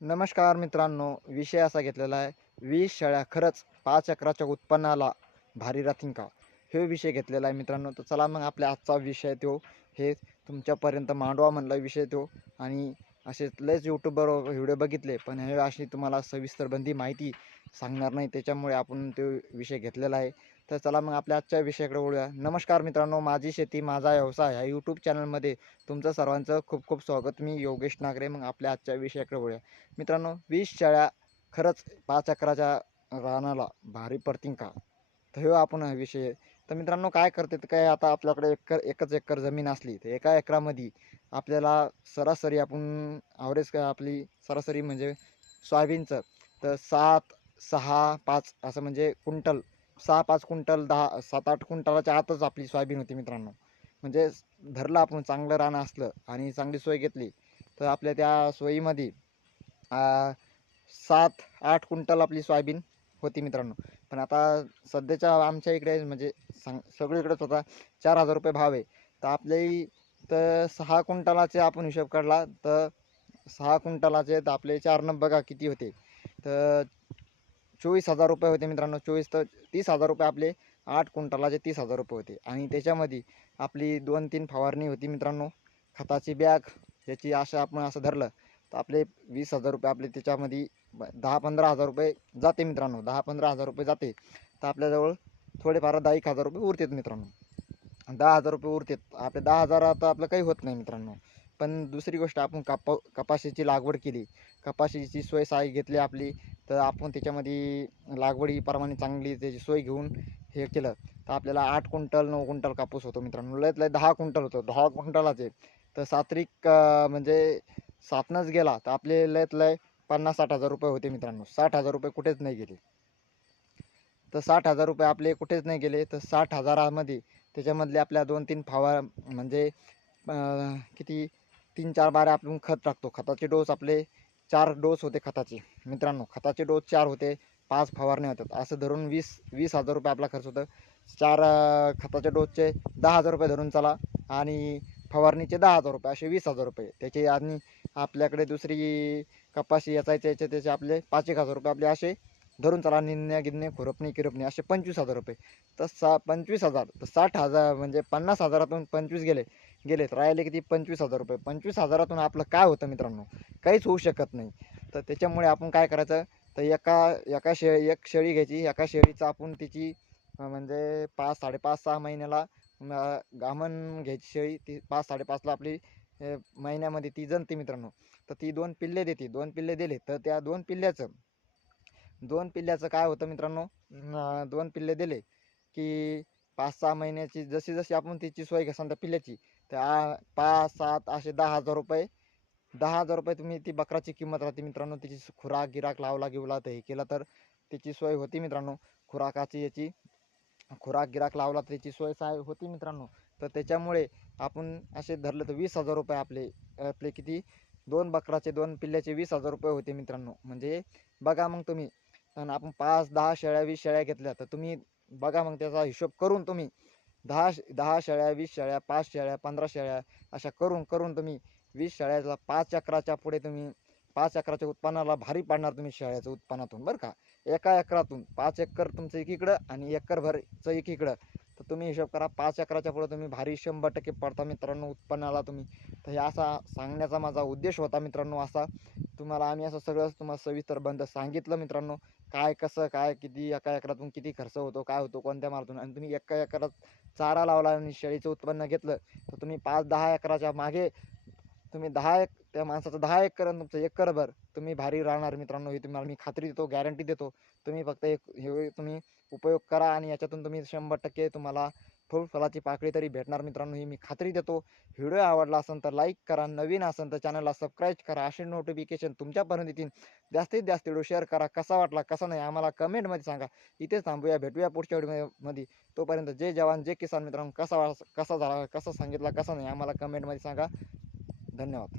नमस्कार मित्रांनो, विषय असा घेतलेला आहे, 20 शेळ्या खरंच 5 एकराच्या उत्पन्नाला भारी राहतील का? हे विषय घेतलेला आहे मित्रांनो. तर चला मग आपल्या आजचा विषय तो हे तुमच्यापर्यंत मांडवा म्हणला विषय तो. आणि असे लयच यूट्यूबवर व्हिडिओ बघितले, पण हे अशी तुम्हाला सविस्तरबंदी माहिती सांगणार नाही, त्याच्यामुळे आपण तो विषय घेतलेला आहे. तर चला मग आपल्या आजच्या विषयाकडे वळूया. नमस्कार मित्रांनो, माझी शेती माझा व्यवसाय ह्या यूट्यूब चॅनलमध्ये तुमचं सर्वांचं खूप खूप स्वागत. मी योगेश नागरे. मग आपल्या आजच्या विषयाकडे वळूया. मित्रांनो, 20 शेळ्या खरंच 5 एकराच्या रानाला भारी पडतील का? तर ह्यो आपण विषय आहे. तर मित्रांनो, काय करते तर काय, आता आपल्याकडे एकच एकर जमीन असली तर एका एकरामध्ये आपल्याला सरासरी आपण ॲव्हरेज आपली सरासरी म्हणजे सोयाबीनचं तर 7, 6, 5 असं म्हणजे क्विंटल, 6-5 क्विंटल, 10 7-8 क्विंटलाच्या आतच आपली सोयाबीन होती मित्रांनो. म्हणजे धरलं आपण चांगलं रान असलं आणि चांगली सोय घेतली तर आपल्या त्या सोयीमध्ये 7-8 क्विंटल आपली सोयाबीन होती मित्रांनो. पण आता सध्याच्या आमच्या इकडे म्हणजे सगळीकडेच होता, 4,000 रुपये भाव आहे. तर आपले तर 6 क्विंटलाचे आपण हिशोब काढला तर 6 क्विंटलाचे तर आपले 4 न बघा किती होते, तर 24,000 रुपये होते मित्रांनो. 24 तर 30,000 रुपये आपले 8 क्विंटलाचे 30,000 रुपये होते. आणि त्याच्यामध्ये आपली 2-3 फवारणी होती मित्रांनो. खताची बॅग याची असं आपण असं धरलं तर आपले 20,000 रुपये आपले त्याच्यामध्ये 10-15,000 रुपये जाते मित्रांनो. 10-15,000 रुपये जाते. तर आपल्याजवळ थोडेफार 10-1,000 रुपये उरतात मित्रांनो. 10,000 रुपये उरतात. आपले 10,000 आता आपलं काही होत नाही मित्रांनो. पण दुसरी गोष्ट, आपण कपाशीची लागवड केली, कपाशीची सोय घेतली आपली, तर आपण त्याच्यामध्ये लागवडीप्रमाणे चांगली त्याची सोय घेऊन हे केलं तर आपल्याला 8 क्विंटल 9 क्विंटल कापूस होतो मित्रांनो. लयत लय 10 क्विंटल होतं. 10 क्विंटलाचे तर सात्विक म्हणजे सातनंच गेला तर आपले लयत लय 50-60,000 रुपये होते मित्रांनो. 60,000 रुपये कुठेच नाही गेले. तर 60,000 रुपये आपले कुठेच नाही गेले. तर 60,000मध्ये त्याच्यामधले आपल्या 2-3 म्हणजे किती 3-4 बाऱ्या आपण खत टाकतो. खताचे डोस आपले 4 डोस होते खताचे मित्रांनो. खताचे डोस 4 होते, 5 फवारण्या होतात. असं धरून 20,000 रुपये आपला खर्च होतं. 4 खताच्या डोसचे 10,000 रुपये धरून चला, आणि फवारणीचे 10,000 रुपये, असे 20,000 रुपये त्याचे. आणि आपल्याकडे दुसरी कपाशी याचे त्याचे आपले 5-1,000 रुपये आपले असे धरून चला. निंदण्या गिंदणे खुरपणी किरपणी असे 25,000 रुपये. तर 25,000 तर 60,000 म्हणजे 50,000तून 25 गेलेत, राहिले किती 25,000 रुपये. 25,000तून आपलं काय होतं मित्रांनो? काहीच होऊ शकत नाही. तर त्याच्यामुळे आपण काय करायचं, तर एक शेळी घ्यायची. एका शेळीचं आपण तिची म्हणजे 5-5.5-6 महिन्याला गाभण घ्यायची शेळी. ती 5-5.5ला आपली महिन्यामध्ये ती जनते मित्रांनो. तर ती 2 पिल्ले देते. 2 पिल्ले दिले तर त्या 2 पिल्ल्याचं काय होतं मित्रांनो, 2 पिल्ले दिले की 5-6 महिन्याची जशी जशी आपण तिची सोय घ्याल त्या पिल्ल्याची, तर 5-7 असे 10,000 रुपये. 10,000 रुपये तुम्ही ती बकराची किंमत राहते मित्रांनो. तिची खुराक गिराक लावला गिवला तर हे केलं तर तिची सोय होती मित्रांनो. खुराकाची याची खुराक गिराक लावला तर त्याची सोय होती मित्रांनो. तर त्याच्यामुळे आपण असे धरलं तर 20,000 रुपये आपले आपले किती, 2 बकराचे 2 पिल्ल्याचे 20,000 रुपये होते मित्रांनो. म्हणजे बघा मग तुम्ही, आणि आपण 5-10 शेळ्या 20 शेळ्या घेतल्या तर तुम्ही बघा मग त्याचा हिशोब करून तुम्ही 10 शेळ्या, 20 शेळ्या, 5 शेळ्या, 15 शेळ्या अशा करून करून तुम्ही 20 शेळ्याला 5 एकराच्या पुढे तुम्ही 5 एकराच्या उत्पन्नाला भारी पाडणार तुम्ही शेळ्याचं उत्पन्नातून, बरं का. एका एकरातून 5 एकर तुमचं एकीकडं आणि एकरभरचं एकीकडं, तर तुम्ही हिशोब करा 5 एकराच्या पुढे तुम्ही भारी 100% पडता मित्रांनो उत्पन्नाला तुम्ही. तर हे असा सांगण्याचा माझा उद्देश होता मित्रांनो. असा तुम्हाला आम्ही असं सगळं तुम्हाला सविस्तर बंद सांगितलं मित्रांनो. काय कसं काय किती एका एकरातून किती खर्च होतो, काय होतो, कोणत्या मार्गातून. आणि तुम्ही एका एकरात चारा लावला आणि शेळीचं उत्पन्न घेतलं तर तुम्ही 5-10 एकराच्या मागे तुम्ही 10 एक त्या माणसाचं 10 एकर आणि तुमचं एकरभर तुम्ही भारी राहणार मित्रांनो. हे तुम्हाला मी खात्री देतो, गॅरंटी देतो. तुम्ही फक्त एक हे तुम्ही उपयोग करा आणि याच्यातून तुम्ही 100% तुम्हाला फळाची पाकळी तरी भेटणार मित्रांनो, ही मी खात्री देतो. व्हिडिओ आवडला असेल तर लाईक करा, नवीन असेल तर चॅनलला सबस्क्राईब करा. असे नोटिफिकेशन तुमच्यापर्यंत येतील. जास्तीत जास्त व्हिडिओ शेअर करा. कसा वाटला कसा नाही आम्हाला कमेंटमध्ये सांगा. इथेच थांबूया, भेटूया पुढच्या व्हिडिओमध्ये. तोपर्यंत जय जवान जय किसान मित्रांनो. कसा झाला, कसा सांगितला, कसा नाही आम्हाला कमेंटमध्ये सांगा. धन्यवाद.